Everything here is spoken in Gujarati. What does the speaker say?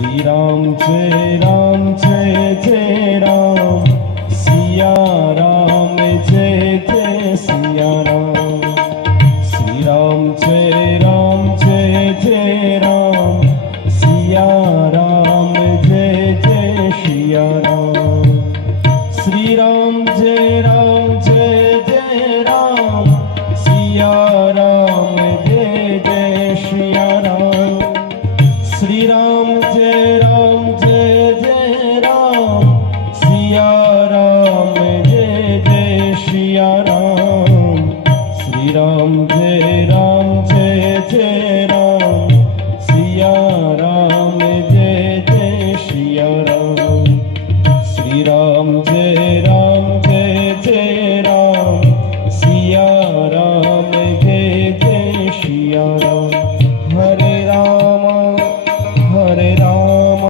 રામ જય રામ સિયા રામ જય જય સિયા રામ. શ્રી રામ જય રામ સિયા રામ જય જય સિયા રામ. શ્રી રામ જય રામ સિયા રામ જય જય સિયા રામ. શ્રી રામ જય રામ